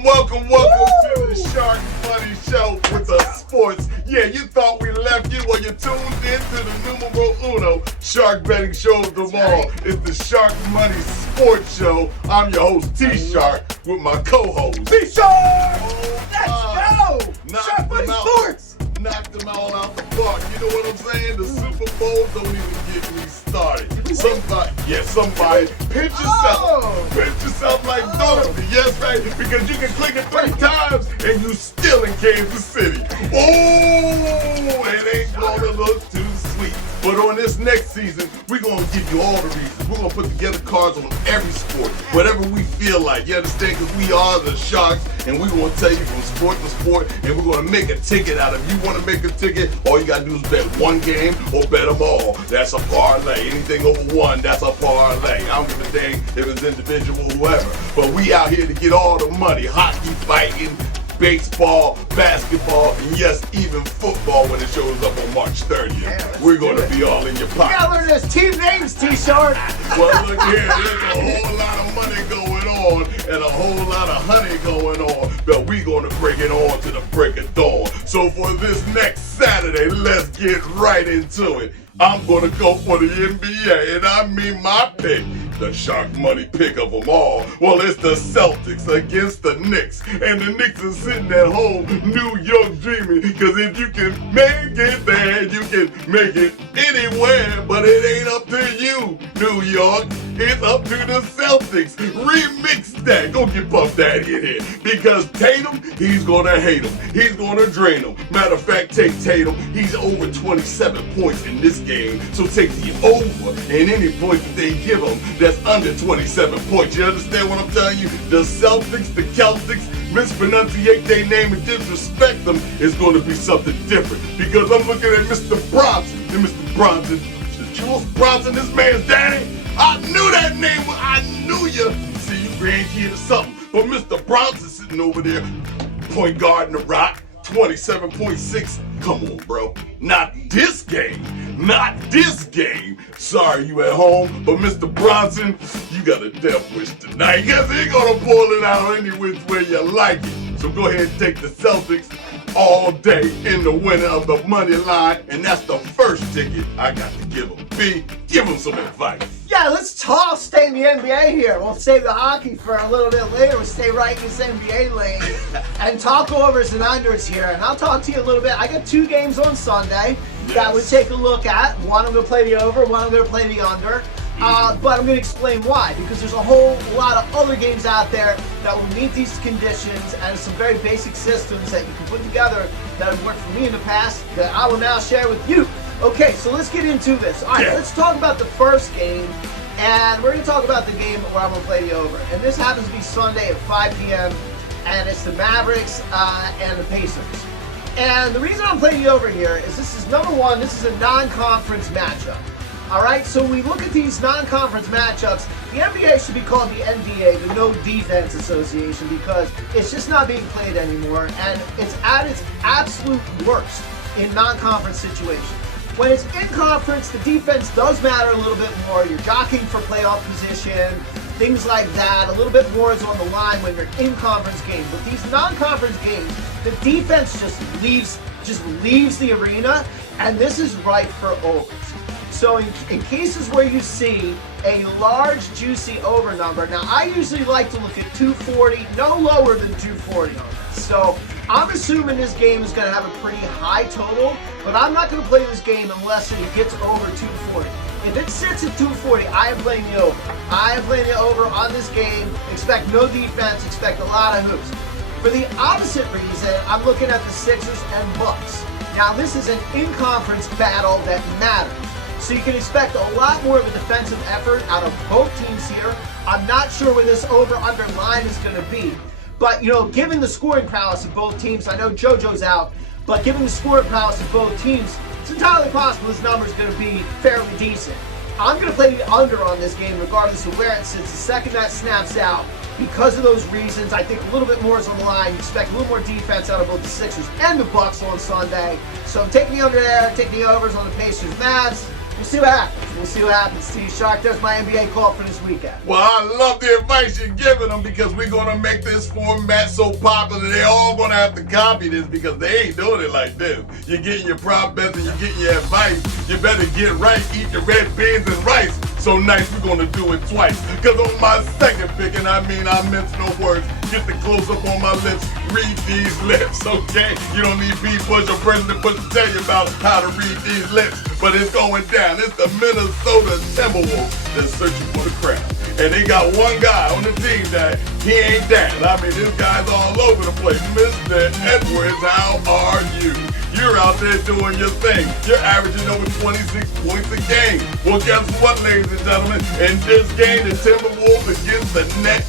welcome to the Shark Money Show with the sports. Yeah, you thought we left you. Well, you tuned in to the numero uno shark betting show of them all. It's the Shark Money Sports Show. I'm your host, T-Shark, with my co-host, T-Shark! Let's go! Shark Money Sports! Knocked them all out the park. You know what I'm saying? The Super Bowl don't even get me started. Somebody pinch yourself like Dorothy. Yes, right? Because you can click it 3 times and you still in Kansas City. Oh, it ain't gonna look too sweet. But on this next season, we're gonna give you all the reasons. We're gonna put together cards on every sport, whatever we feel like. You understand? Because we are the Sharks, and we're gonna tell you from sport to sport, and we're gonna make a ticket out of it. You wanna make a ticket, all you gotta do is bet one game or bet them all. That's a parlay. Anything over 1, that's a parlay. I don't give a dang if it's individual or whoever. But we out here to get all the money. Hockey, fighting, baseball, basketball, and yes, even football when it shows up on March 30th. We're going to be all in your pocket. You gotta learn those team names, T-Shark. Well, look here, there's a whole lot of money going on and a whole lot of honey going on, but we're going to break it on to the break of dawn. So for this next Saturday, let's get right into it. I'm going to go for the NBA, and I mean my pick. The Shark Money pick of them all. Well, it's the Celtics against the Knicks. And the Knicks are sitting at home, New York dreaming. Because if you can make it there, you can make it anywhere. But it ain't up to you, New York. It's up to the Celtics. Remix that. Go get Puff Daddy in here. Because Tatum, he's going to hate him. He's going to drain him. Matter of fact, take Tatum. He's over 27 points in this game. So take the over and any points that they give him that's under 27 points. You understand what I'm telling you? The Celtics, the Celtics, mispronunciate their name and disrespect them is going to be something different. Because I'm looking at Mr. Bronson. And Mr. Bronson, Charles Bronson, this man's daddy. I knew that name. I knew you. See, you grandkid or something. But Mr. Bronson sitting over there, point guard in the Rock, 27.6. Come on, bro. Not this game. Not this game. Sorry you at home, but Mr. Bronson, you got a death wish tonight. Because he's going to pull it out any which way you like it. So go ahead and take the Celtics all day in the winner of the money line. And that's the first ticket I got to give them. B, give them some advice. Yeah, let's stay in the NBA here. We'll save the hockey for a little bit later. We'll stay right in this NBA lane and talk overs and unders here. And I'll talk to you a little bit. I got 2 games on Sunday that we'll take a look at. One I'm going to play the over, one I'm going to play the under. But I'm going to explain why. Because there's a whole lot of other games out there that will meet these conditions and some very basic systems that you can put together that have worked for me in the past that I will now share with you. Okay, so let's get into this. All right, let's talk about the first game, and we're going to talk about the game where I'm going to play the over. And this happens to be Sunday at 5 p.m., and it's the Mavericks and the Pacers. And the reason I'm playing the over here is this is, number one, this is a non-conference matchup. All right, so when we look at these non-conference matchups, the NBA should be called the NBA, the No Defense Association, because it's just not being played anymore, and it's at its absolute worst in non-conference situations. When it's in conference, the defense does matter a little bit more. You're jockeying for playoff position, things like that. A little bit more is on the line when you're in conference games. But these non-conference games, the defense just leaves the arena, and this is ripe for overs. So in cases where you see a large, juicy over number, now I usually like to look at 240, no lower than 240 on this. So I'm assuming this game is going to have a pretty high total, but I'm not going to play this game unless it gets over 240. If it sits at 240, I am playing the over. I am playing the over on this game. Expect no defense, expect a lot of hoops. For the opposite reason, I'm looking at the Sixers and Bucks. Now this is an in-conference battle that matters. So you can expect a lot more of a defensive effort out of both teams here. I'm not sure where this over-under line is going to be. But, you know, given the scoring prowess of both teams, I know JoJo's out, but given the scoring prowess of both teams, it's entirely possible this number is going to be fairly decent. I'm going to play the under on this game regardless of where it sits. The second that snaps out, because of those reasons, I think a little bit more is on the line. You expect a little more defense out of both the Sixers and the Bucks on Sunday. So I'm taking the under there, taking the overs on the Pacers, Mavs. We'll see what happens. We'll see what happens. Steve Shark, there's my NBA call for this weekend. Well, I love the advice you're giving them because we're going to make this format so popular they're all going to have to copy this because they ain't doing it like this. You're getting your prop bets and you're getting your advice. You better get right, eat your red beans and rice. So nice, we're going to do it twice. Because on my second pick, and I mince no words, get the close up on my lips, read these lips, okay? You don't need B. Bush or President Bush to tell you about how to read these lips. But it's going down. It's the Minnesota Timberwolves that's searching for the crown. And they got one guy on the team that he ain't that. I mean, this guy's all over the place. Mr. Edwards, how are you? You're out there doing your thing. You're averaging over 26 points a game. Well, guess what, ladies and gentlemen? In this game, the Timberwolves against the Nets,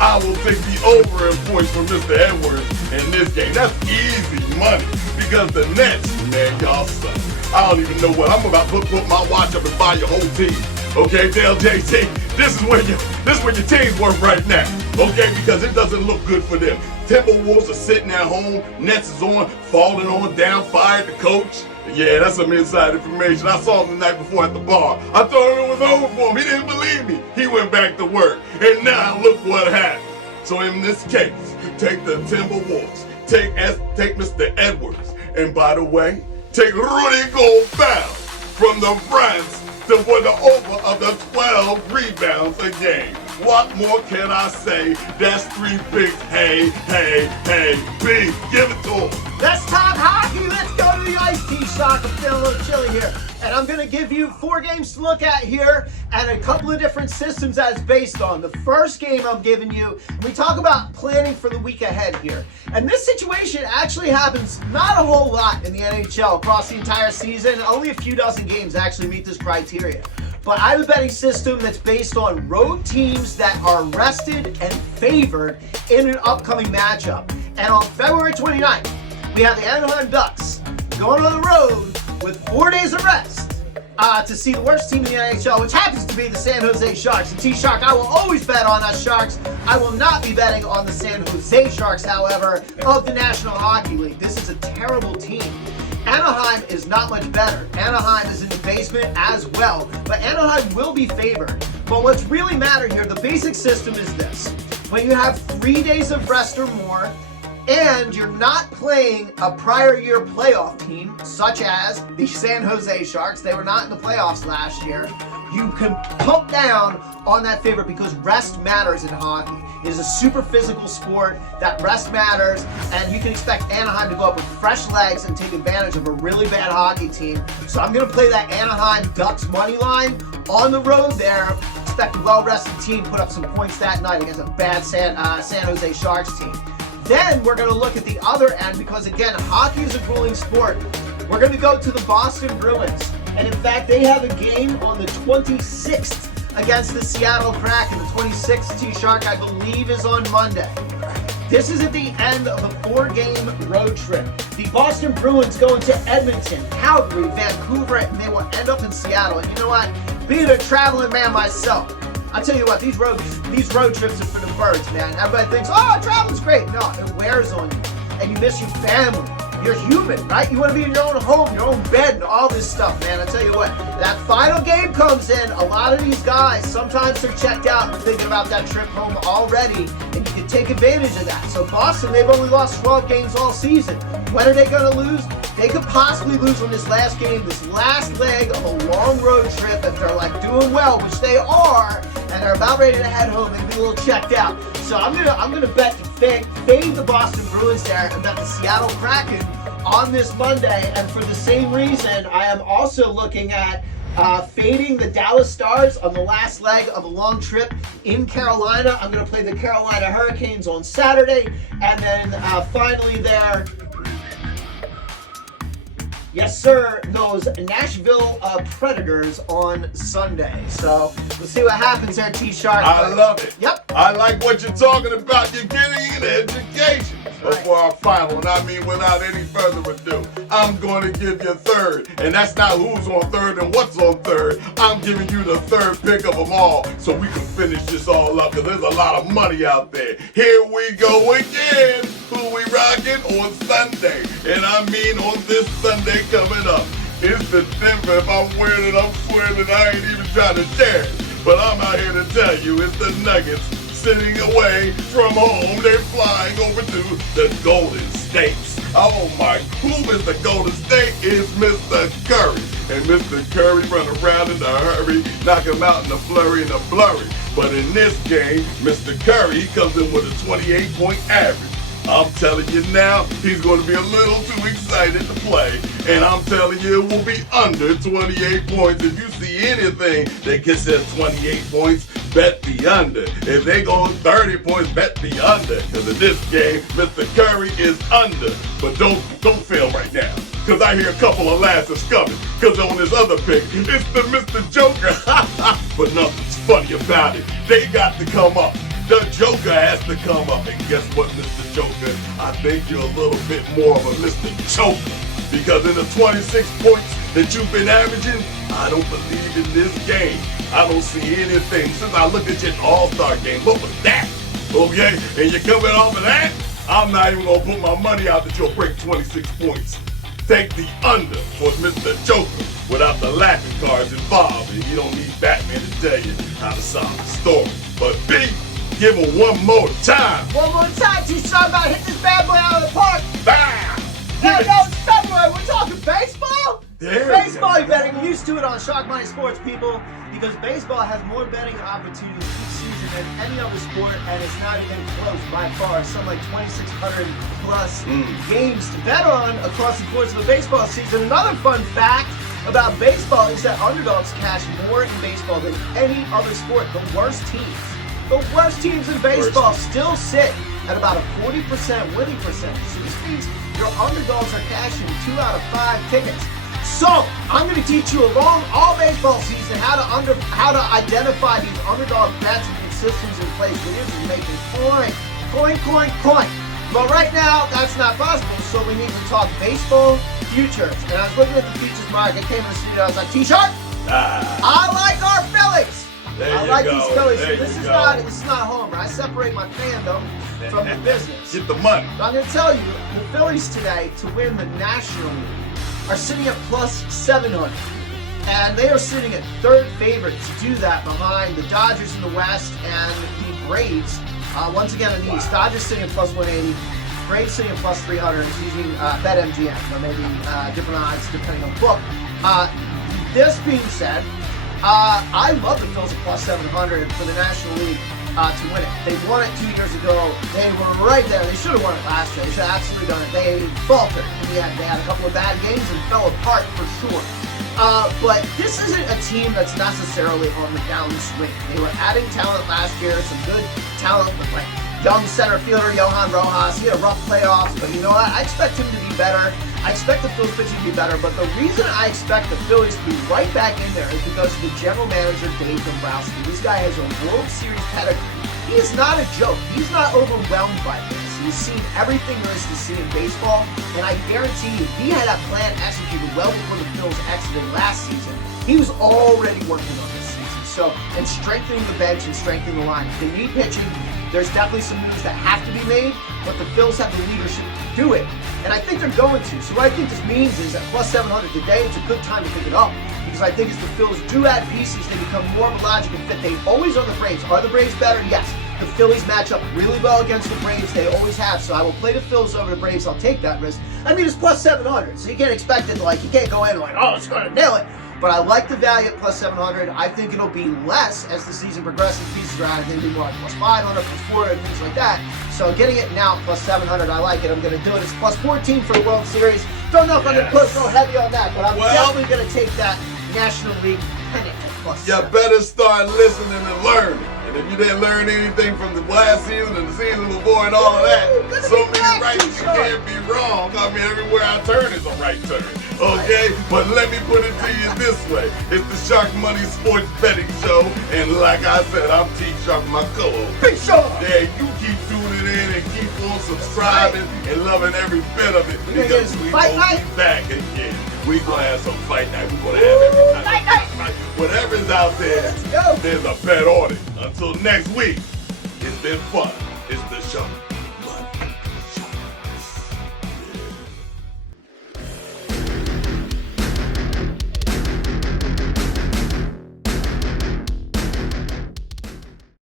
I will take the over in points for Mr. Edwards in this game. That's easy money because the Nets, man, y'all suck. I don't even know what. I'm about to put my watch up and buy your whole team. Okay, Dale JT, this is where your team's worth right now. Okay, because it doesn't look good for them. Timberwolves are sitting at home. Nets is on, falling on down, fired the coach. Yeah, that's some inside information. I saw him the night before at the bar. I thought it was over for him. He didn't believe me. He went back to work. And now look what happened. So in this case, take the Timberwolves. Take Mr. Edwards. And by the way, take Rudy Gobert from the France for the over of the 12 rebounds a game. What more can I say? That's 3 picks. Hey, B. Give it to him. Let's talk hockey. Let's go to the ice tea Shark. I'm feeling a little chilly here. And I'm going to give you 4 games to look at here and a couple of different systems that it's based on. The first game I'm giving you, we talk about planning for the week ahead here. And this situation actually happens not a whole lot in the NHL across the entire season. Only a few dozen games actually meet this criteria. But I have a betting system that's based on road teams that are rested and favored in an upcoming matchup. And on February 29th, we have the Anaheim Ducks going on the road with 4 days of rest to see the worst team in the NHL, which happens to be the San Jose Sharks. And T-Shark, I will always bet on us Sharks. I will not be betting on the San Jose Sharks, however, of the National Hockey League. This is a terrible team. Anaheim is not much better. Anaheim is in the basement as well, but Anaheim will be favored. But what's really matter here, the basic system is this. When you have 3 days of rest or more, and you're not playing a prior year playoff team, such as the San Jose Sharks, they were not in the playoffs last year, you can pump down on that favorite because rest matters in hockey. It is a super physical sport, that rest matters, and you can expect Anaheim to go up with fresh legs and take advantage of a really bad hockey team. So I'm going to play that Anaheim Ducks money line on the road there. Expect a well-rested team put up some points that night against a bad San Jose Sharks team. Then we're going to look at the other end because, again, hockey is a grueling sport. We're going to go to the Boston Bruins. And, in fact, they have a game on the 26th against the Seattle Kraken. The 26th, T-Shark, I believe, is on Monday. This is at the end of a 4-game road trip. The Boston Bruins go into Edmonton, Calgary, Vancouver, and they will end up in Seattle. And you know what? Being a traveling man myself, I'll tell you what, these road trips are for the birds, man. Everybody thinks, oh, traveling's great. No, it wears on you. And you miss your family. You're human, right? You want to be in your own home, your own bed, and all this stuff, man. I'll tell you what, that final game comes in. A lot of these guys, sometimes they're checked out and thinking about that trip home already, and you can take advantage of that. So Boston, they've only lost 12 games all season. When are they going to lose? They could possibly lose on this last game, this last leg of a long road trip if they're like doing well, which they are, and they're about ready to head home and be a little checked out. So I'm gonna bet to fade the Boston Bruins there and bet the Seattle Kraken on this Monday. And for the same reason, I am also looking at fading the Dallas Stars on the last leg of a long trip in Carolina. I'm going to play the Carolina Hurricanes on Saturday. And then finally there, yes, sir, those Nashville Predators on Sunday. So we'll see what happens there, T-Shark. I love it. Yep. I like what you're talking about. You're getting an education. But for our final, and I mean without any further ado, I'm going to give you third. And that's not who's on third and what's on third. I'm giving you the third pick of them all so we can finish this all up because there's a lot of money out there. Here we go again. Who we rocking on Sunday? And I mean on this Sunday coming up. It's the Denver. If I'm wearing it, I'm swearing it. I ain't even trying to share it. But I'm out here to tell you, it's the Nuggets sitting away from home. They're flying over to the Golden States. Oh my, who is the Golden State? Is Mr. Curry. And Mr. Curry run around in a hurry, knock him out in a flurry and a blurry. But in this game, Mr. Curry, he comes in with a 28-point average. I'm telling you now, he's going to be a little too excited to play. And I'm telling you, it will be under 28 points. If you see anything that gets at 28 points, bet the under. If they go 30 points, bet the under. Because in this game, Mr. Curry is under. But don't fail right now. Because I hear a couple of laughs is coming. Because on this other pick, it's the Mr. Joker. But nothing's funny about it. They got to come up. The Joker has to come up. And guess what, Mr. Joker? I think you're a little bit more of a Mr. Joker. Because in the 26 points that you've been averaging, I don't believe in this game. I don't see anything. Since I looked at your All-Star game, what was that? Okay? And you're coming off of that? I'm not even going to put my money out that you'll break 26 points. Take the under for Mr. Joker without the laughing cards involved. And you don't need Batman to tell you how to solve the story. But B, give him one more time. One more time, T-Shark. About to hit this bad boy out of the park. Bam! Yeah, no, it's February. We're talking baseball. There Baseball you go. betting. You're used to it on Sharkmoney Sports, people, because baseball has more betting opportunities each season than any other sport, and it's not even close by far. Some like 2,600 plus games to bet on across the course of a baseball season. Another fun fact about baseball is that underdogs cash more in baseball than any other sport. The worst teams in baseball still sit at about a 40% winning percentage. So this means your underdogs are cashing 2 out of 5 tickets. So I'm going to teach you along all baseball season how to identify these underdog bets and put systems in place. We're just making coin. But right now that's not possible. So we need to talk baseball futures. And I was looking at the futures market. I came in the studio. I was like, T-Shark, I like our Phillies. I like these Phillies. This is not a homer. I separate my fandom from the business. Get the money. But I'm going to tell you, the Phillies today to win the National League are sitting at plus 700. And they are sitting at third favorite to do that behind the Dodgers in the West and the Braves. Once again in the East, Dodgers sitting at plus 180. Braves sitting at plus 300 using BetMGM. Or maybe different odds depending on the book. This being said, I love the Phillies at plus 700 for the National League to win it. They won it 2 years ago. They were right there. They should have won it last year. They should have absolutely done it. They faltered. They had a couple of bad games and fell apart for sure. But this isn't a team that's necessarily on the downswing. They were adding talent last year, some good talent with like young center fielder Johan Rojas. He had a rough playoffs, but you know what? I expect him to be better. I expect the Phillies pitching to be better, but the reason I expect the Phillies to be right back in there is because of the general manager, Dave Dombrowski. This guy has a World Series pedigree. He is not a joke. He's not overwhelmed by this. He's seen everything there is to see in baseball, and I guarantee you, he had that plan executed well before the Phillies exited last season. He was already working on this season. So, and strengthening the bench and strengthening the line. If they need pitching, there's definitely some moves that have to be made, but the Phillies have the leadership to do it. And I think they're going to. So what I think this means is at plus 700 today, it's a good time to pick it up. Because I think as the Phillies do add pieces, they become more of a logical fit. They always are the Braves. Are the Braves better? Yes. The Phillies match up really well against the Braves. They always have. So I will play the Phillies over the Braves. I'll take that risk. I mean, it's plus 700. So you can't expect it like, you can't go in like, oh, it's going to nail it. But I like the value at plus 700. I think it'll be less as the season progresses. Pieces are added. They'll be more like plus 500, plus 400, things like that. So getting it now plus 700, I like it. I'm going to do it. It's plus 14 for the World Series. Don't know if I'm going to push real heavy on that, but I'm definitely going to take that National League pennant at plus 7. You better start listening and learning. And if you didn't learn anything from the last season and the season before and all of that, so many rights you can't be wrong. I mean, everywhere I turn is a right turn. Okay? But let me put it to you this way. It's the Sharkmoney Sports Betting Show. And like I said, I'm T-Shark, my co-host. Big Shark! Yeah, you keep tuning in and keep on subscribing and loving every bit of it. Because we gonna be back again. We gonna have some fight night. We gonna have every time. Whatever's out there, there's a bet on it. Until next week, it's been fun. It's the show.